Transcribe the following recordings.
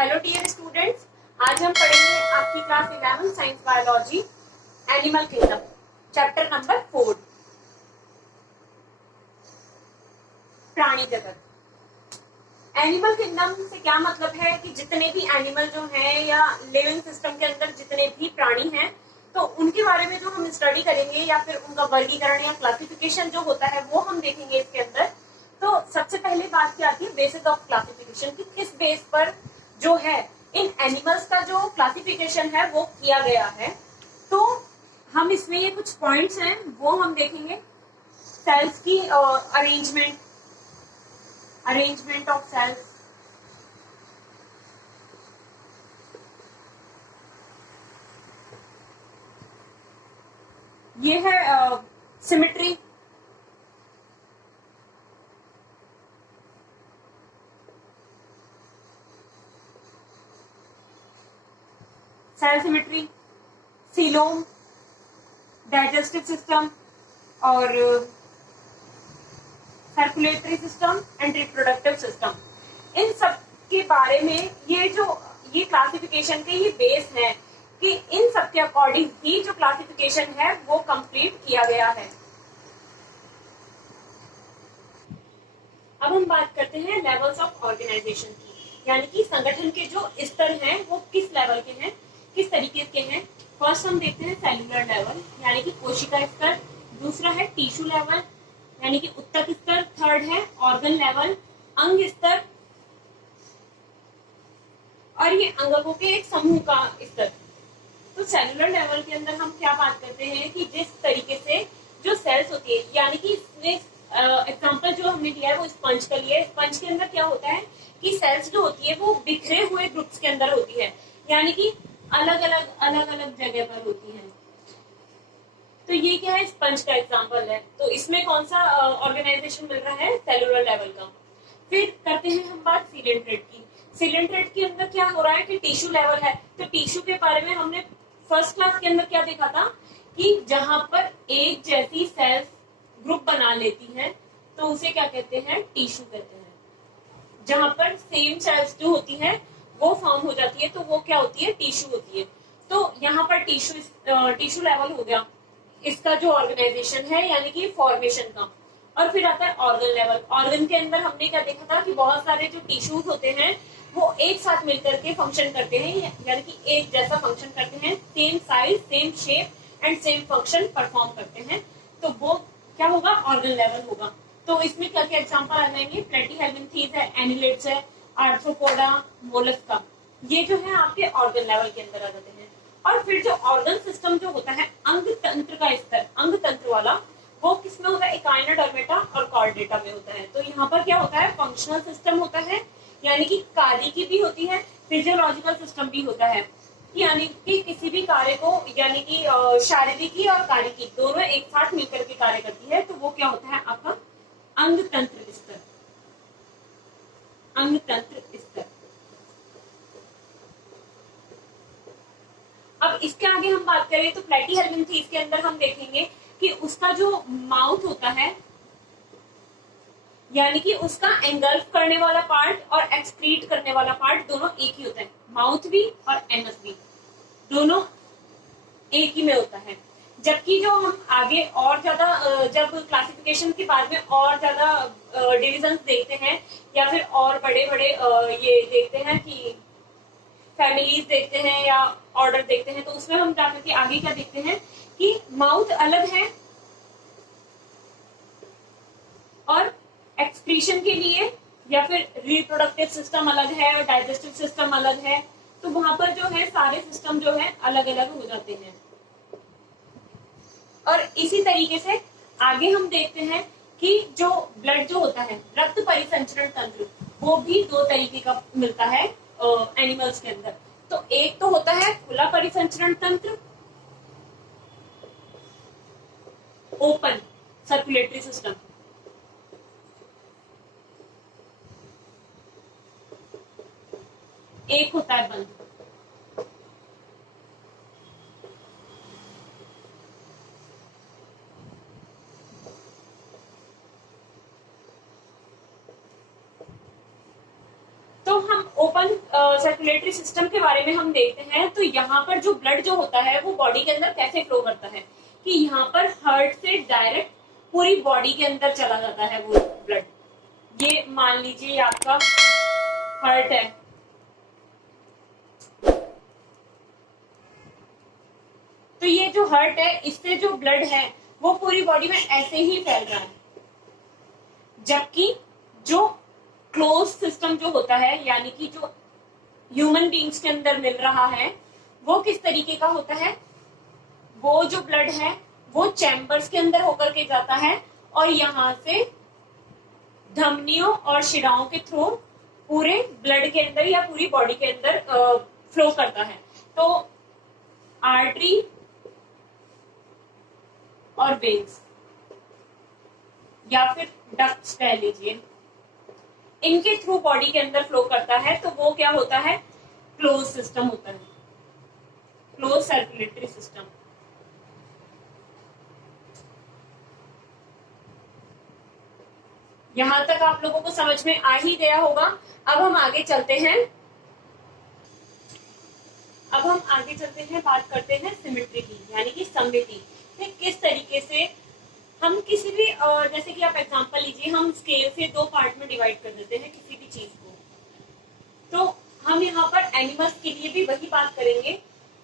Hello dear students, आज हम पढ़ेंगे आपकी class 11 science biology animal kingdom chapter number 4 प्राणी जगत। एनिमल किंगडम से क्या मतलब है कि जितने भी एनिमल जो हैं या लिविंग सिस्टम के अंदर जितने भी प्राणी हैं तो उनके बारे में जो हम स्टडी करेंगे या फिर उनका वर्गीकरण या क्लासिफिकेशन जो होता है वो हम देखेंगे इसके अंदर। तो सबसे पहले बात क्या आती है, बेसिस ऑफ क्लासिफिकेशन की किस बेस पर जो है इन एनिमल्स का जो क्लासिफिकेशन है वो किया गया है। तो हम इसमें ये कुछ पॉइंट्स हैं वो हम देखेंगे। सेल्स की अरेंजमेंट ऑफ सेल्स, ये है symmetry, cell symmetry, coelom, digestive system और circulatory system and reproductive system. इन सब के बारे में ये क्लासिफिकेशन के ये बेस है कि इन सब के अकॉर्डिंग ही जो क्लासिफिकेशन है वो कंप्लीट किया गया है। अब हम बात करते हैं लेवल्स ऑफ ऑर्गेनाइजेशन की, यानी कि संगठन के जो स्तर हैं वो किस लेवल के हैं, किस तरीके के हैं। फर्स्ट हम देखते हैं सेलुलर लेवल यानी कि कोशिका स्तर, दूसरा है टिश्यू लेवल यानी कि ऊतक स्तर, थर्ड है ऑर्गन लेवल अंग स्तर, और ये अंगकों के एक समूह का स्तर। तो सेलुलर लेवल के अंदर हम क्या बात करते हैं कि जिस तरीके से जो सेल्स होती है, यानी कि इसमें एग्जांपल जो हमने लिया है वो स्पंज का लिया है। स्पंज के अंदर क्या होता है कि सेल्स जो होती है वो बिखरे हुए ग्रुप्स के अंदर होती है, यानी कि अलग अलग जगह पर होती है। तो ये क्या है, स्पंज का एग्जांपल है। तो इसमें कौन सा ऑर्गेनाइजेशन मिल रहा है, सेलुलर लेवल का। फिर करते हैं हम बात सिलेंट्रेट की। सिलेंट्रेट के अंदर क्या हो रहा है कि टिश्यू लेवल है। तो टिश्यू के बारे में हमने फर्स्ट क्लास के अंदर क्या देखा था कि जहां पर एक जैसी सेल्स ग्रुप बना लेती है तो उसे क्या कहते हैं, टिश्यू कहते हैं। जहां पर सेम सेल्स जो होती है वो फॉर्म हो जाती है तो वो क्या होती है, टिश्यू होती है। तो यहाँ पर टिश्यू लेवल हो गया इसका जो ऑर्गेनाइजेशन है यानी कि फॉर्मेशन का। और फिर आता है ऑर्गन लेवल। ऑर्गन के अंदर हमने क्या देखा था कि बहुत सारे जो टिश्यूज होते हैं वो एक साथ मिलकर के फंक्शन करते हैं, यानी कि एक जैसा फंक्शन करते हैं, same size, same shape and same function perform करते हैं। तो वो क्या होगा, ऑर्गन लेवल होगा। तो इसमें क्या क्या एग्जांपल आ जाएंगे, प्लेटीहेल्मिन्थीज है, एनिलेट्स है, आर्थ्रोपोडा, मोलस्का, ये जो है आपके ऑर्गन लेवल के अंदर आ जाते हैं। और फिर जो ऑर्गन सिस्टम जो होता है, अंग तंत्र का स्तर, अंग तंत्र वाला, वो किसमें होता है, एकाइना, डर्मेटा और कॉर्डेटा में होता है। तो यहाँ पर क्या होता है, फंक्शनल सिस्टम होता है यानी कि कार्य की भी होती है, फिजियोलॉजिकल सिस्टम भी होता है, यानी कि किसी भी कार्य को, यानी कि शारीरिक और कार्य की दोनों एक साथ मिलकर के कार्य करती है। तो वो क्या होता है आपका अंग तंत्र स्तर, अंग तंत्र स्तर। अब इसके आगे हम बात करें तो प्लेटीहेल्मिन्थीज के अंदर हम देखेंगे कि उसका जो माउथ होता है, यानी कि उसका एंगल्फ करने वाला पार्ट और एक्सक्रीट करने वाला पार्ट दोनों एक ही होता है। माउथ भी और एनस भी दोनों एक ही में होता है। जबकि जो हम आगे और ज्यादा जब क्लासिफिकेशन के बाद में और ज्यादा डिविजन देखते हैं या फिर और बड़े बड़े ये देखते हैं कि फैमिलीज देखते हैं या ऑर्डर देखते हैं, तो उसमें हम जाकर के आगे क्या देखते हैं कि माउथ अलग है और एक्सक्रीशन के लिए या फिर रिप्रोडक्टिव सिस्टम अलग है और डाइजेस्टिव सिस्टम अलग है। तो वहां पर जो है सारे सिस्टम जो है अलग अलग हो जाते हैं। और इसी तरीके से आगे हम देखते हैं कि जो ब्लड जो होता है, रक्त परिसंचरण तंत्र, वो भी दो तरीके का मिलता है एनिमल्स के अंदर। तो एक तो होता है खुला परिसंचरण तंत्र, ओपन सर्कुलेटरी सिस्टम, एक होता है बंद। तो हम ओपन सर्कुलेटरी सिस्टम के बारे में हम देखते हैं, तो यहाँ पर जो ब्लड जो होता है वो बॉडी के अंदर कैसे फ्लो करता है, कि यहाँ पर हार्ट से डायरेक्ट पूरी बॉडी के अंदर चला जाता है वो ब्लड। ये मान लीजिए आपका हार्ट है, तो ये जो हार्ट है इससे जो ब्लड है वो पूरी बॉडी में ऐसे ही फैल रहा है, जबकि जो क्लोज सिस्टम जो होता है, यानी कि जो ह्यूमन बींग्स के अंदर मिल रहा है, वो किस तरीके का होता है, वो जो ब्लड है वो चैम्बर्स के अंदर होकर के जाता है और यहाँ से धमनियों और शिराओं के थ्रू पूरे ब्लड के अंदर या पूरी बॉडी के अंदर फ्लो करता है। तो आर्टरी और वेन्स या फिर डक्ट्स कह लीजिए, इनके थ्रू बॉडी के अंदर फ्लो करता है, तो वो क्या होता है, क्लोज सिस्टम होता है, क्लोज सर्कुलेटरी सिस्टम। यहां तक आप लोगों को समझ में आ ही गया होगा। अब हम आगे चलते हैं, बात करते हैं सिमेट्री की, यानी कि सममिति। किस तरीके से हम किसी भी जैसे कि आप एग्जांपल लीजिए, हम स्केल से 2 पार्ट में डिवाइड कर देते हैं किसी भी चीज को, तो हम यहाँ पर एनिमल्स के लिए भी वही बात करेंगे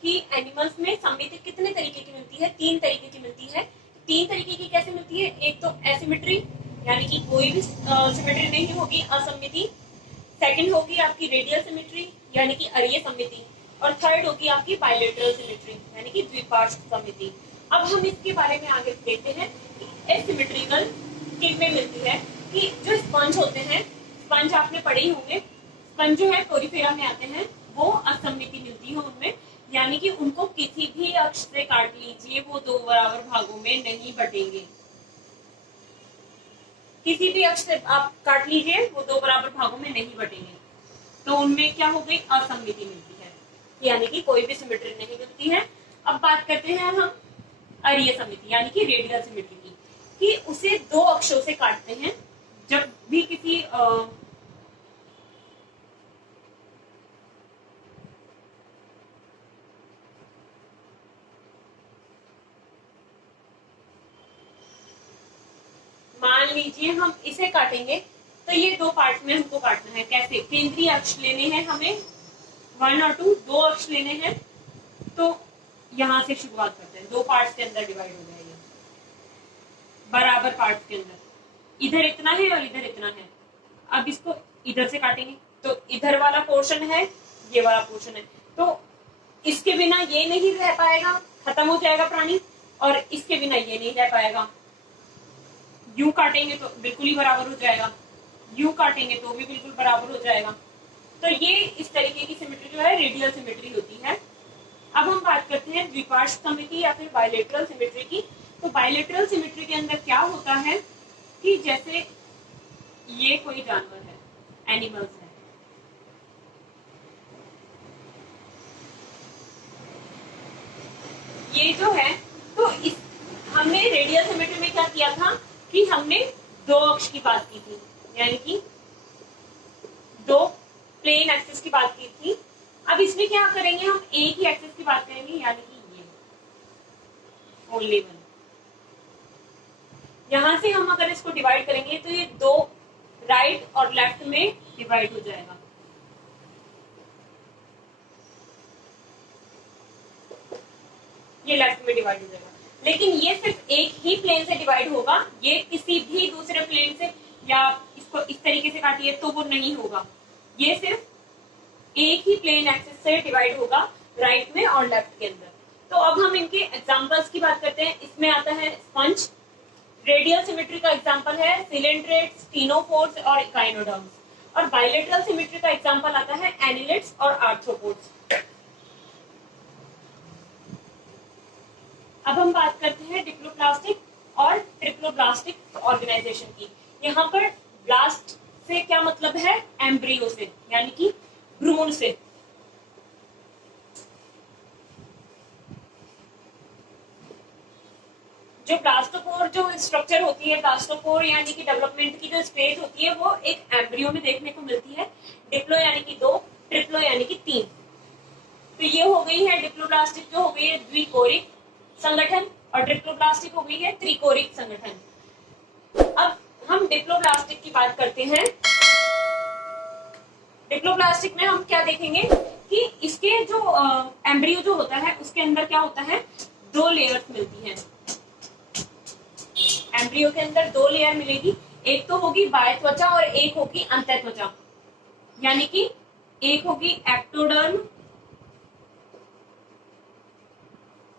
कि एनिमल्स में सममिति कितने तरीके की मिलती है, 3 तरीके की मिलती है। 3 तरीके की कैसे मिलती है, एक तो एसिमेट्री, यानी कि कोई भी सिमेट्री नहीं होगी, असममिति। सेकंड होगी आपकी रेडियल सिमेट्री, यानी कि अरीय सममिति, और थर्ड होगी आपकी बायलेटरल सिमेट्री, यानी कि द्विपार्श्व सममिति। अब हम इसके बारे में आगे देखते हैं कि एसिमेट्रिकल किन में मिलती है, कि जो स्पंज होते हैं, स्पंज आपने पढ़े ही होंगे, स्पंज जो है कोरिफेरा में आते हैं, वो असममिति मिलती है उनमें, यानी कि उनको किसी भी अक्ष से काट लीजिए वो 2 बराबर भागों में नहीं बटेंगे। किसी भी अक्ष से आप काट लीजिए वो 2 बराबर भागों में नहीं बटेंगे, तो उनमें क्या हो गई, असममिति मिलती है, यानी कि कोई भी सिमेट्री नहीं मिलती है। अब बात करते हैं हम अरीय सममिति, यानी कि रेडियल सिमेट्री की, कि उसे 2 अक्षों से काटते हैं। जब भी किसी मान लीजिए हम इसे काटेंगे, तो ये 2 पार्ट में हमको काटना है। कैसे, केंद्रीय अक्ष लेने हैं हमें 1 और 2, 2 अक्ष लेने हैं, तो यहां से शुरुआत करते हैं, 2 पार्ट्स के अंदर डिवाइड हो जाएगी, बराबर पार्ट्स के अंदर, इधर इतना है और इधर इतना है। अब इसको इधर से काटेंगे, तो इधर वाला पोर्शन है, ये वाला पोर्शन है, तो इसके बिना ये नहीं रह पाएगा, खत्म हो जाएगा प्राणी, और इसके बिना ये नहीं रह पाएगा। यूं काटेंगे तो बिल्कुल ही बराबर हो जाएगा, यूं काटेंगे तो भी बिल्कुल बराबर हो जाएगा। तो ये इस तरीके की सिमेट्री जो है रेडियल सिमेट्री होती है। अब हम बात करते हैं द्विपार्श्व सममिति या फिर बायलेटरल सिमेट्री की। तो बायलेटरल सिमेट्री के अंदर क्या होता है कि जैसे ये कोई जानवर है, एनिमल्स है, ये जो है, तो इस हमने रेडियल सिमेट्री में क्या किया था कि हमने 2 अक्ष की बात की थी, यानी कि 2 प्लेन एक्सिस की बात की थी। अब इसमें क्या करेंगे, हम एक ही एक्सिस की बात करेंगे, यानी कि ये ओनली 1। यहां से हम अगर इसको डिवाइड करेंगे तो ये 2 राइट और लेफ्ट में डिवाइड हो जाएगा। ये लेफ्ट में डिवाइड हो जाएगा, लेकिन ये सिर्फ एक ही प्लेन से डिवाइड होगा, ये किसी भी दूसरे प्लेन से या इसको इस तरीके से काटिए तो वो नहीं होगा, ये सिर्फ एक ही प्लेन एक्सिस से डिवाइड होगा, राइट में और लेफ्ट के अंदर। तो अब हम इनके एग्जांपल्स की बात करते हैं। इसमें आता है स्पंज, रेडियल सिमेट्री का एग्जांपल है सिलेंड्रेट्स, स्टीनोफोर्स और इकाइनोडर्म्स, और बायलेटरल सिमेट्री का एग्जांपल आता है एनिलिड्स और आर्थ्रोपोड्स। अब हम बात करते हैं डिप्लोप्लास्टिक और ट्रिप्लोब्लास्टिक ऑर्गेनाइजेशन की। यहाँ पर ब्लास्ट से क्या मतलब है, एम्ब्रियो से, यानी कि भ्रूण से। जो ब्लास्टोपोर जो स्ट्रक्चर होती है, ब्लास्टोपोर यानी कि डेवलपमेंट की जो स्टेज होती है वो एक एम्ब्रियो में देखने को मिलती है। डिप्लो यानी कि 2, ट्रिप्लो यानी कि 3। तो ये हो गई है डिप्लोब्लास्टिक जो हो गई है द्विकोरिक संगठन, और ट्रिप्लोब्लास्टिक हो गई है त्रिकोरिक संगठन। अब हम डिप्लोब्लास्टिक की बात करते हैं। डिप्लोब्लास्टिक में हम क्या देखेंगे कि इसके जो एम्ब्रियो जो होता है उसके अंदर क्या होता है, 2 लेयर्स मिलती हैं। एम्ब्रियो के अंदर 2 लेयर मिलेगी, एक तो होगी बाह्य त्वचा और एक होगी अंतः त्वचा, यानी कि एक होगी एक्टोडर्म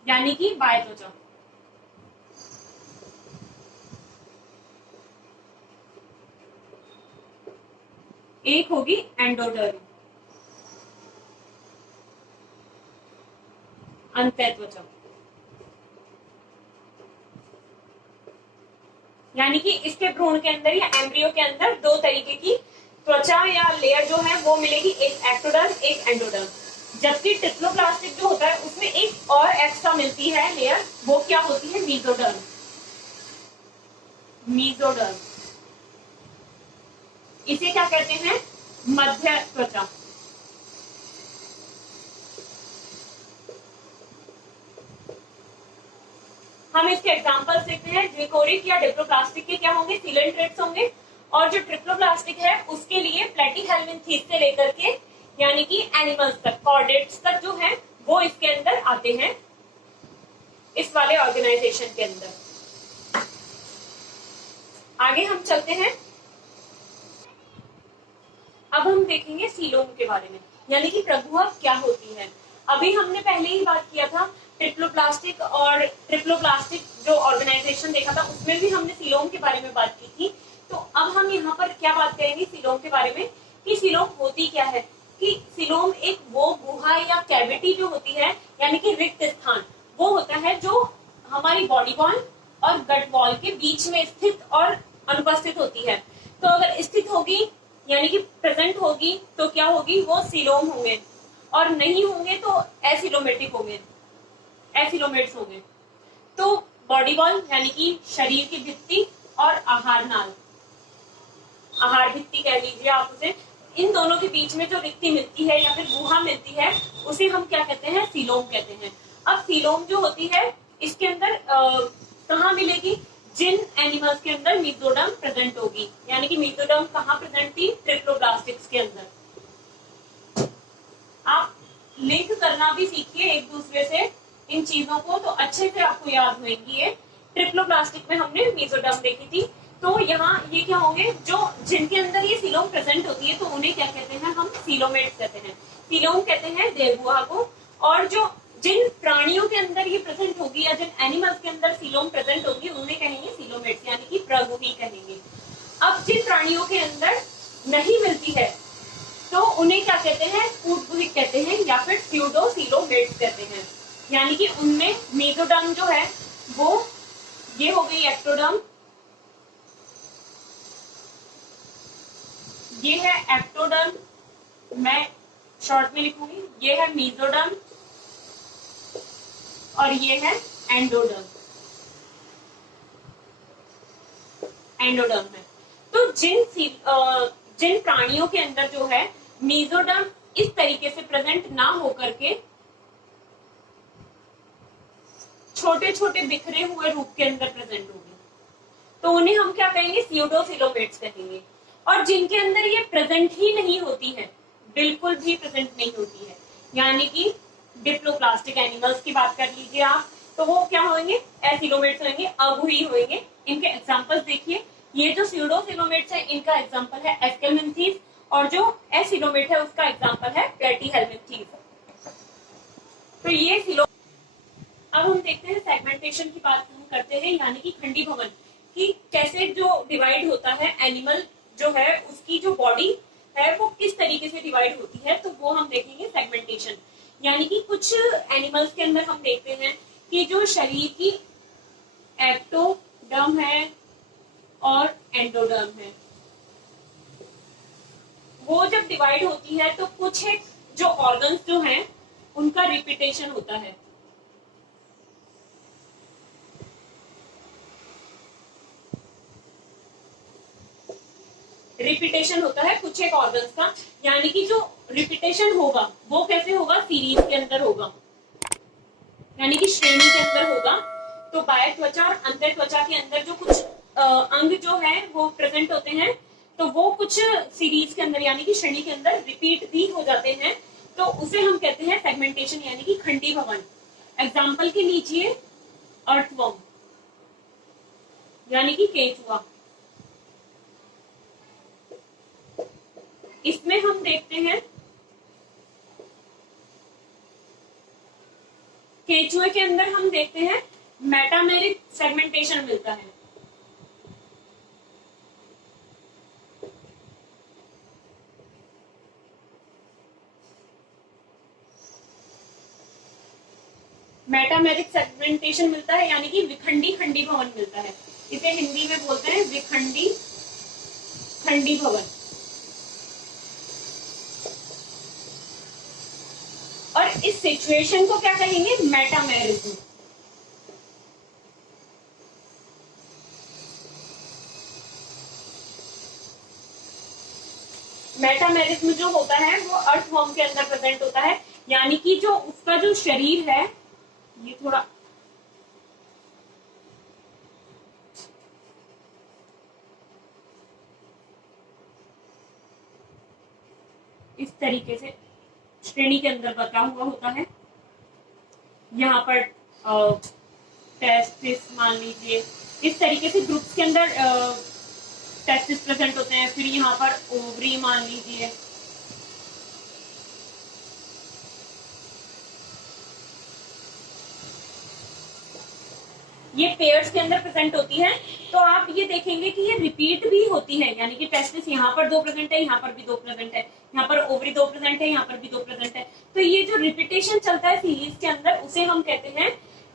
यानी कि बाह्य त्वचा, एक होगी एंडोडर्म अंतः त्वचा। यानी कि इसके भ्रूण के अंदर या एम्ब्रियो के अंदर 2 तरीके की त्वचा या लेयर जो है वो मिलेगी, एक एक्टोडर्म एक एंडोडर्म। जबकि ट्रिप्लोप्लास्टिक जो होता है उसमें एक और एक्स्ट्रा मिलती है लेयर, वो क्या होती है, मीजोडर्म। मीजोडर्म इसे क्या कहते हैं, मध्य त्वचा। हम इसके एग्जांपल्स देखते हैं। द्विकोरिक या डिप्लोप्लास्टिक के क्या होंगे, सीलेंट्रेट्स होंगे, और जो ट्रिप्लोप्लास्टिक है उसके लिए प्लेटीहेल्मिन्थीस से लेकर के यानी कि एनिमल्स तक, कॉर्डेट्स तक जो है वो इसके अंदर आते हैं, इस वाले ऑर्गेनाइजेशन के अंदर। आगे हम चलते हैं। अब हम देखेंगे सीलोम के बारे में, यानी कि प्रभुत्व क्या होती है। अभी हमने पहले ही बात किया था ट्रिप्लोप्लास्टिक और ट्रिप्लोप्लास्टिक जो ऑर्गेनाइजेशन देखा था उसमें भी हमने सीलोम के बारे में बात की थी। तो अब हम यहाँ पर क्या बात करेंगे सीलोम के बारे में, कि सीलोम होती क्या है। कि सीलोम एक वो गुहा या कैविटी जो होती है, यानी कि रिक्त स्थान वो होता है जो हमारी बॉडी वॉल और गट वॉल के बीच में स्थित और अनुपस्थित होती है। तो अगर स्थित होगी यानी कि प्रेजेंट होगी तो क्या होगी, वो सीलोम होंगे, और नहीं होंगे तो एसिलोमेटिक होंगे, एसिलोमेट्स होंगे। तो बॉडी वॉल यानी कि शरीर की भित्ति और आहार नाल, आहार भित्ति कह लीजिए आप उसे, इन दोनों के बीच में जो रिक्ति मिलती है या फिर गुहा मिलती है उसे हम क्या कहते हैं, सीलोम कहते हैं। अब सीलोम जो होती है इसके अंदर कहाँ मिलेगी, जिन एनिमल्स के अंदर मीजोडर्म प्रेजेंट होगी, यानी कि मीजोडर्म कहाँ प्रेजेंट थी, ट्रिप्लोब्लास्टिक्स के अंदर। आप लिंक करना भी सीखिए एक दूसरे से इन चीजों को, तो अच्छे से आपको याद होगी। ये ट्रिप्लोब्लास्टिक में हमने मीजोडर्म देखी थी। तो यहाँ ये क्या होंगे, जो जिनके अंदर ये सीलोम प्रेजेंट होती है तो उन्हें क्या कहते हैं, हम सीलोमेट्स कहते हैं। सीलोम कहते हैं देवगुहा को। और जो जिन प्राणियों के अंदर ये प्रेजेंट होगी या जिन एनिमल्स के अंदर सीलोम प्रेजेंट होगी उन्हें कहेंगे सीलोमेट्स, यानी कि प्रगुही कहेंगे। अब जिन प्राणियों के अंदर नहीं मिलती है तो उन्हें क्या कहते हैं, कूटगुहिक कहते हैं या फिर स्यूडो सीलोमेट्स कहते हैं। यानी कि उनमें मेसोडर्म जो है वो ये हो गई एक्टोडर्म, ये है एक्टोडर्म, मैं शॉर्ट में लिखूंगी, ये है मेसोडर्म और ये है एंडोडर्म। एंडोडर्म है। तो जिन प्राणियों के अंदर जो है मेसोडर्म इस तरीके से प्रेजेंट ना होकर के छोटे छोटे बिखरे हुए रूप के अंदर प्रेजेंट होगी तो उन्हें हम क्या कहेंगे, स्यूडोसिलोमेट्स कहेंगे। और जिनके अंदर ये प्रेजेंट ही नहीं होती है, बिल्कुल भी प्रेजेंट नहीं होती है, यानी कि डिप्लोप्लास्टिक एनिमल्स की बात कर लीजिए आप, तो वो क्या होंगे, एसिलोमेट्स होंगे, अगुही होंगे। इनके एग्जांपल्स देखिए, ये जो स्यूडोसिलोमेट्स है इनका एग्जांपल है एस्केलमेंथीस, और जो एसिलोमेट है उसका एग्जांपल है प्लेटीहेल्मिन्थीस। तो ये सिलो। अब हम देखते हैं सेगमेंटेशन की बात हम करते हैं, यानी कि खंडीभवन कि कैसे जो डिवाइड होता है एनिमल जो है उसकी जो बॉडी है वो किस तरीके से डिवाइड होती है, तो वो हम देखेंगे सेगमेंटेशन। यानी कि कुछ एनिमल्स के अंदर हम देखते हैं कि जो शरीर की एक्टोडर्म है और एंडोडर्म है वो जब डिवाइड होती है तो कुछ एक जो ऑर्गन्स जो हैं उनका रिपीटेशन होता है। रिपीटेशन होता है कुछ एक ऑर्गन्स का, यानी कि जो रिपीटेशन होगा वो कैसे होगा, सीरीज के अंदर होगा, यानी कि श्रेणी के अंदर होगा। तो बाह्य त्वचा और अंतर त्वचा के अंदर जो कुछ अंग जो है वो प्रेजेंट होते हैं, तो वो कुछ सीरीज के अंदर यानी कि श्रेणी के अंदर रिपीट भी हो जाते हैं, तो उसे हम कहते हैं सेगमेंटेशन यानी कि खंडी भवन। एग्जाम्पल के लीजिए अर्थवर्म यानी कि केंचुआ। इसमें हम देखते हैं केंचुए के अंदर हम देखते हैं मेटामेरिक सेगमेंटेशन मिलता है। मेटामेरिक सेगमेंटेशन मिलता है यानी कि विखंडी खंडी भवन मिलता है। इसे हिंदी में बोलते हैं विखंडी खंडी भवन। और इस सिचुएशन को क्या कहेंगे, मेटामेरिज्म। मेटामेरिज्म जो होता है वो अर्थवर्म के अंदर प्रेजेंट होता है, यानी कि जो उसका जो शरीर है, ये थोड़ा इस तरीके से श्रेणी के अंदर बता हुआ होता है। यहाँ पर टेस्टिस मान लीजिए, इस तरीके से ग्रुप्स के अंदर टेस्टिस प्रेजेंट होते हैं। फिर यहाँ पर ओवरी मान लीजिए, ये पेयर्स के अंदर प्रेजेंट होती है। तो आप ये देखेंगे कि ये रिपीट भी होती है, यानी कि टेस्टिस यहाँ पर 2 प्रेजेंट है, यहाँ पर भी 2 प्रेजेंट है, यहाँ पर ओवरी 2 प्रेजेंट है, यहाँ पर भी 2 प्रेजेंट है। तो ये जो रिपीटेशन चलता है सीरीज के अंदर, उसे हम कहते हैं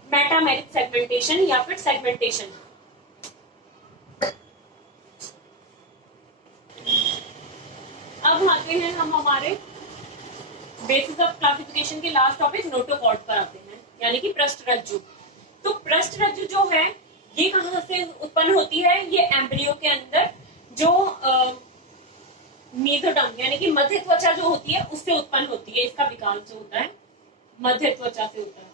मेटामेरिक सेगमेंटेशन या फिर सेगमेंटेशन। अब आते हैं हम हमारे बेसिस ऑफ क्लासिफिकेशन के लास्ट टॉपिक नोटोकॉर्ड पर आते हैं, यानी कि पृष्ठरज्जु। तो पृष्ठरज्जु जो है ये कहां से उत्पन्न होती है, ये एम्ब्रियो के अंदर जो मेसोडर्म यानी कि मध्य त्वचा जो होती है उससे उत्पन्न होती है। इसका विकास जो होता है मध्य त्वचा से होता है।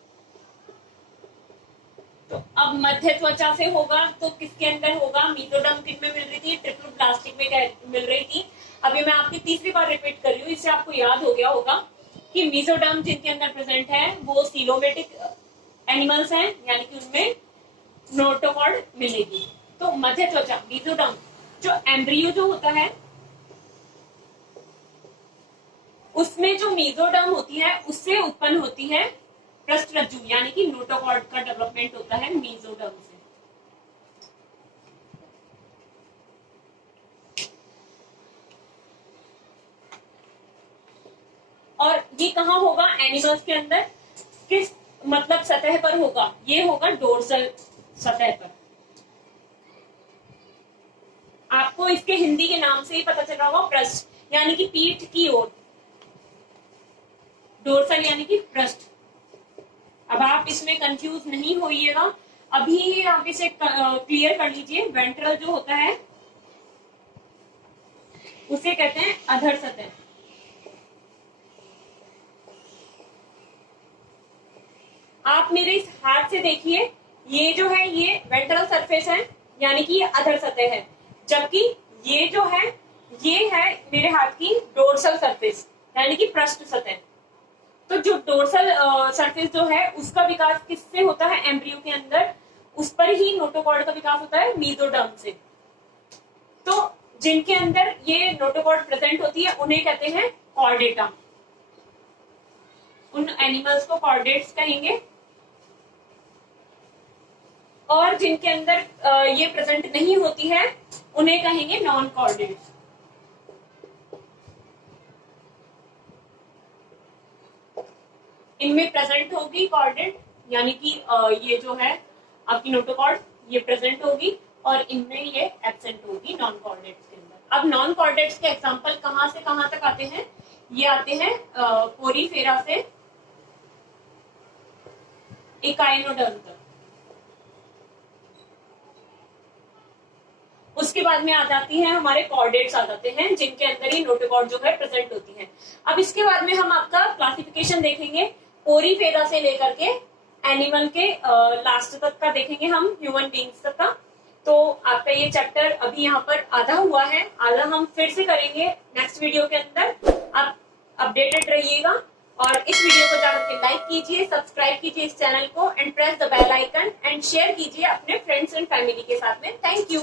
तो अब मध्य त्वचा से होगा तो किसके अंदर होगा, मेसोडर्म किन में मिल रही थी, ट्रिप्लोब्लास्टिक में मिल रही थी। अभी मैं आपकी तीसरी बार रिपीट कर रही हूँ, इससे आपको याद हो गया होगा कि मेसोडर्म जिनके अंदर प्रेजेंट है वो सीलोमेटिक एनिमल्स हैं, यानी कि उनमें नोटोकॉर्ड मिलेगी। तो मध्य त्वचा मेसोडर्म, जो एम्ब्रियो जो होता है उसमें जो मेसोडर्म होती है उससे उत्पन्न होती है पृष्ठरज्जु, यानी कि नोटोकॉर्ड का डेवलपमेंट होता है मेसोडर्म से। और ये कहाँ होगा, एनिमल्स के अंदर किस मतलब सतह पर होगा, ये होगा डोर्सल सतह पर। आपको इसके हिंदी के नाम से ही पता चल रहा होगा, पृष्ठ यानी कि पीठ की ओर, डोर्सल यानी कि पृष्ठ। अब आप इसमें कंफ्यूज नहीं होइएगा, अभी आप इसे क्लियर कर लीजिए। वेंट्रल जो होता है उसे कहते हैं अधर सतह। आप मेरे इस हाथ से देखिए, ये जो है ये वेंट्रल सरफेस है, यानी कि ये अधर सतह है, जबकि ये जो है ये है मेरे हाथ की डोर्सल सरफेस, यानी कि पृष्ठ सतह। तो जो डोर्सल सरफेस जो है उसका विकास किससे होता है, एम्ब्रियो के अंदर, उस पर ही नोटोकॉर्ड का विकास होता है मेसोडर्म से। तो जिनके अंदर ये नोटोकॉर्ड प्रेजेंट होती है उन्हें कहते हैं कॉर्डेटा। उन एनिमल्स को कॉर्डेट्स कहेंगे। और जिनके अंदर ये प्रेजेंट नहीं होती है उन्हें कहेंगे नॉन कॉर्डेट्स। इनमें प्रेजेंट होगी कॉर्डेट, यानी कि ये जो है आपकी नोटोकॉर्ड ये प्रेजेंट होगी, और इनमें ये एब्सेंट होगी नॉन कॉर्डेट्स के अंदर। अब नॉन कॉर्डेट्स के एग्जांपल कहां से कहां तक आते हैं, ये आते हैं पोरीफेरा से एकाइनोडर्म तक। उसके बाद में आ जाती है हमारे कॉर्डेट्स आ जाते हैं, जिनके अंदर ही नोटोकॉर्ड जो है प्रेजेंट होती है। अब इसके बाद में हम आपका क्लासिफिकेशन देखेंगे, पोरीफेरा से लेकर के एनिमल के लास्ट तक का देखेंगे हम, ह्यूमन बींग्स तक का। तो आपका ये चैप्टर अभी यहाँ पर आधा हुआ है, आधा हम फिर से करेंगे नेक्स्ट वीडियो के अंदर। आप अपडेटेड रहिएगा और इस वीडियो को जाकर के लाइक कीजिए, सब्सक्राइब कीजिए इस चैनल को and press the bell icon and share कीजिए अपने फ्रेंड्स एंड फैमिली के साथ में। Thank you.